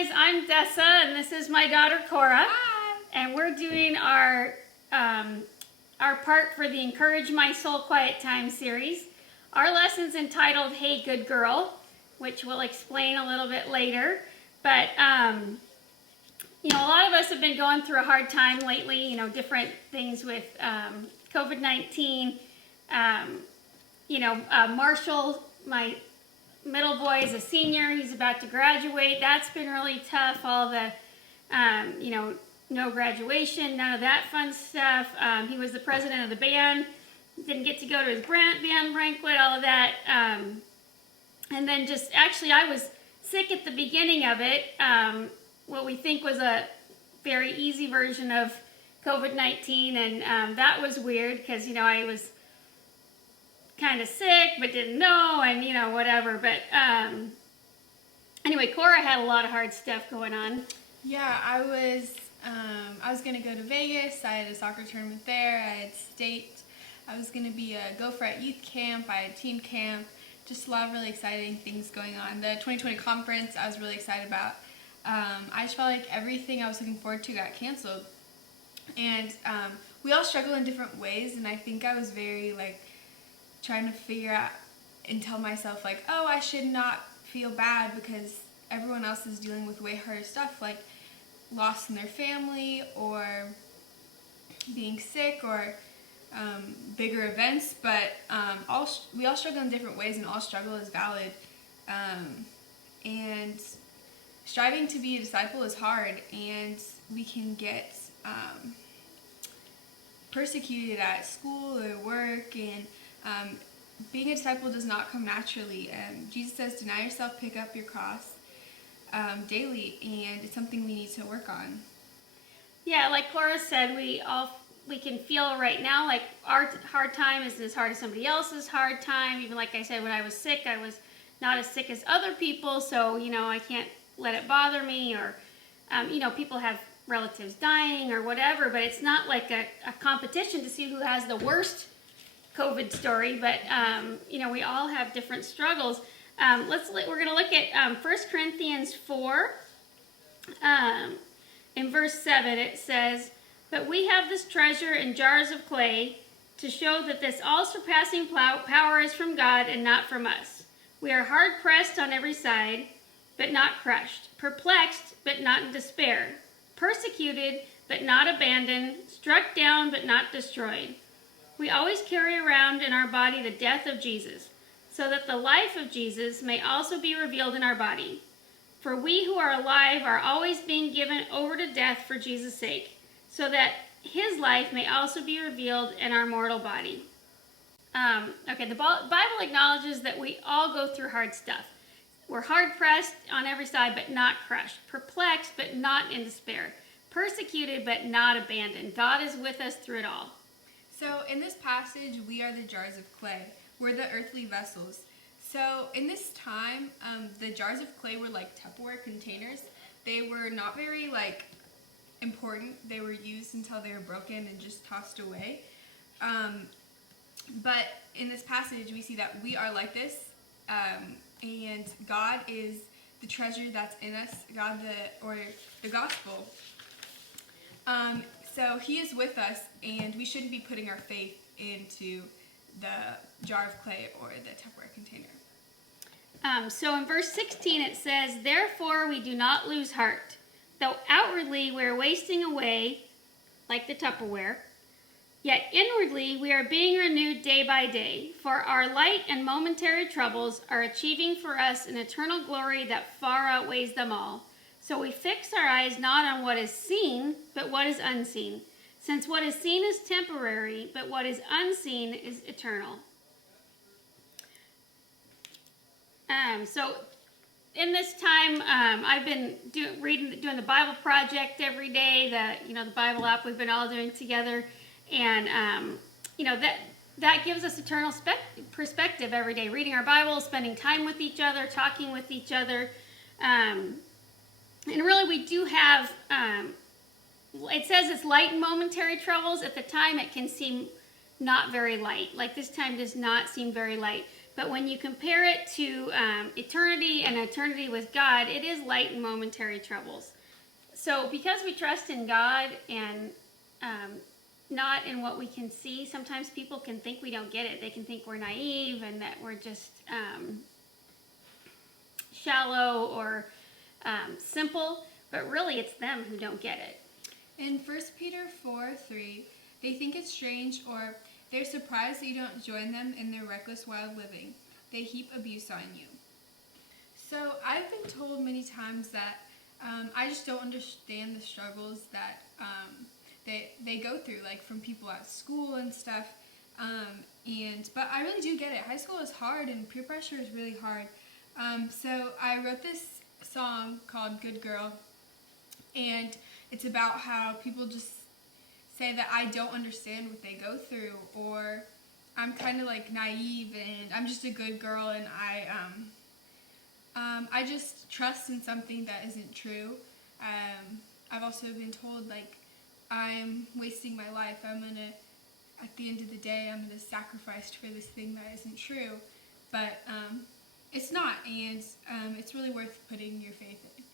guys, I'm Dessa, and this is my daughter Cora. Hi. And we're doing our part for the Encourage My Soul Quiet Time series. Our lesson's entitled, Hey Good Girl, which we'll explain a little bit later. But, a lot of us have been going through a hard time lately, different things with COVID-19. Marshall, my middle boy, is a senior. He's about to graduate. That's been really tough. All the, no graduation, none of that fun stuff. He was the president of the band. Didn't get to go to his band banquet, all of that. And then I was sick at the beginning of it. What we think was a very easy version of COVID-19. And that was weird because, I was kind of sick but didn't know, and whatever. But anyway, Cora had a lot of hard stuff going on. Yeah, I was gonna go to Vegas. I had a soccer tournament there. I had state. I was gonna be a Go For It youth camp. I had team camp. Just a lot of really exciting things going on. The 2020 conference I was really excited about. I just felt like everything I was looking forward to got canceled, and we all struggle in different ways. And I think I was very trying to figure out and tell myself oh, I should not feel bad because everyone else is dealing with way harder stuff, like loss in their family or being sick or bigger events. But we all struggle in different ways, and all struggle is valid. And striving to be a disciple is hard, and we can get persecuted at school or work, and being a disciple does not come naturally. Jesus says, deny yourself, pick up your cross daily, and it's something we need to work on. Yeah, like Cora said, we can feel right now like our hard time isn't as hard as somebody else's hard time. Even like I said, when I was sick, I was not as sick as other people, so I can't let it bother me. Or people have relatives dying or whatever, but it's not like a competition to see who has the worst COVID story. But we all have different struggles. We're going to look at 1 Corinthians 4. In verse 7 it says, "But we have this treasure in jars of clay to show that this all-surpassing power is from God and not from us. We are hard-pressed on every side, but not crushed, perplexed, but not in despair, persecuted, but not abandoned, struck down, but not destroyed. We always carry around in our body the death of Jesus, so that the life of Jesus may also be revealed in our body. For we who are alive are always being given over to death for Jesus' sake, so that his life may also be revealed in our mortal body." The Bible acknowledges that we all go through hard stuff. We're hard-pressed on every side, but not crushed, perplexed, but not in despair, persecuted, but not abandoned. God is with us through it all. So in this passage, we are the jars of clay. We're the earthly vessels. So in this time, the jars of clay were like Tupperware containers. They were not very important. They were used until they were broken and just tossed away. But in this passage, we see that we are like this, and God is the treasure that's in us, the gospel. So he is with us, and we shouldn't be putting our faith into the jar of clay or the Tupperware container. So in verse 16 it says, "Therefore we do not lose heart. Though outwardly we are wasting away like the Tupperware, yet inwardly we are being renewed day by day. For our light and momentary troubles are achieving for us an eternal glory that far outweighs them all. So we fix our eyes not on what is seen, but what is unseen. Since what is seen is temporary, but what is unseen is eternal." So in this time, I've been doing the Bible project every day. The Bible app we've been all doing together, and that gives us eternal perspective every day. Reading our Bible, spending time with each other, talking with each other, and really we do have. It says it's light and momentary troubles. At the time, it can seem not very light. Like this time does not seem very light. But when you compare it to eternity and eternity with God, it is light and momentary troubles. So because we trust in God and not in what we can see, sometimes people can think we don't get it. They can think we're naive and that we're just shallow or simple, but really it's them who don't get it. In 1 Peter 4:3, they think it's strange or they're surprised that you don't join them in their reckless wild living. They heap abuse on you. So I've been told many times that I just don't understand the struggles that they go through, like from people at school and stuff. But I really do get it. High school is hard and peer pressure is really hard. So I wrote this song called Good Girl, and it's about how people just say that I don't understand what they go through, or I'm kind of like naive and I'm just a good girl and I just trust in something that isn't true. I've also been told like I'm wasting my life. At the end of the day, I'm gonna sacrifice for this thing that isn't true, but it's not, and it's really worth putting your faith in.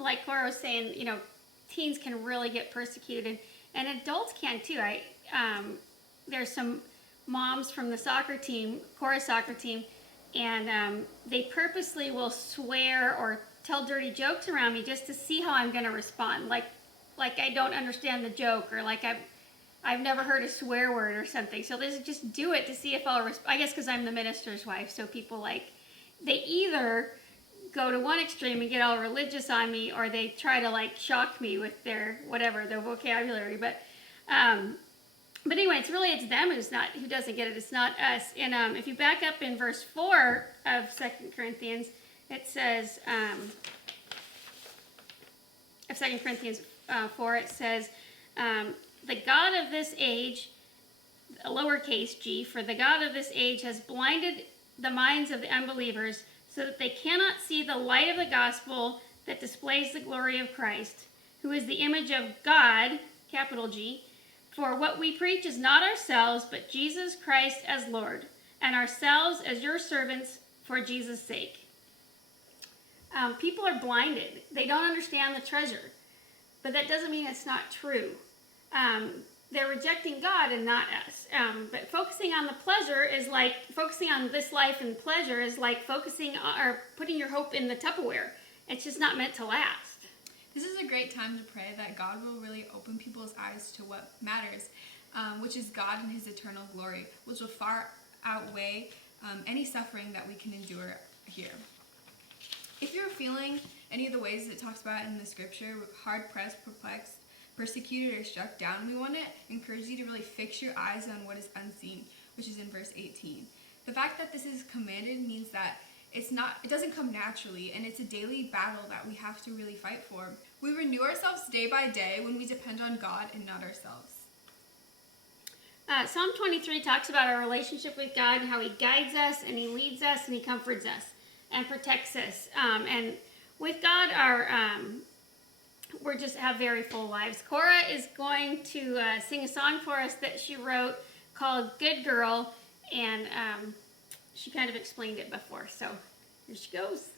Like Cora was saying, teens can really get persecuted, and adults can too. There's some moms from the soccer team, Cora's soccer team, and they purposely will swear or tell dirty jokes around me just to see how I'm going to respond. Like I don't understand the joke, or like I've never heard a swear word or something. So they just do it to see if I'll I guess because I'm the minister's wife, so people they either go to one extreme and get all religious on me, or they try to shock me with their vocabulary. But anyway, it's them who doesn't get it. It's not us. And if you back up in verse 4 of 2 Corinthians, it says of 2 Corinthians 4, it says, the God of this age, lowercase g, for the God of this age has blinded the minds of the unbelievers so that they cannot see the light of the gospel that displays the glory of Christ, who is the image of God, capital G. For what we preach is not ourselves, but Jesus Christ as Lord, and ourselves as your servants for Jesus' sake. People are blinded. They don't understand the treasure, but that doesn't mean it's not true. They're rejecting God and not us. But focusing on the pleasure is like focusing on this life and pleasure is like focusing or putting your hope in the Tupperware. It's just not meant to last. This is a great time to pray that God will really open people's eyes to what matters, which is God and his eternal glory, which will far outweigh any suffering that we can endure here. If you're feeling any of the ways it talks about in the scripture, hard-pressed, perplexed, persecuted, or struck down, we want to encourage you to really fix your eyes on what is unseen, which is in verse 18. The fact that this is commanded means that it doesn't come naturally, and it's a daily battle that we have to really fight for. We renew ourselves day by day when we depend on God and not ourselves. Psalm 23 talks about our relationship with God and how he guides us and he leads us and he comforts us and protects us. And with God, we just have very full lives. Cora is going to sing a song for us that she wrote called Good Girl, and she kind of explained it before, so here she goes.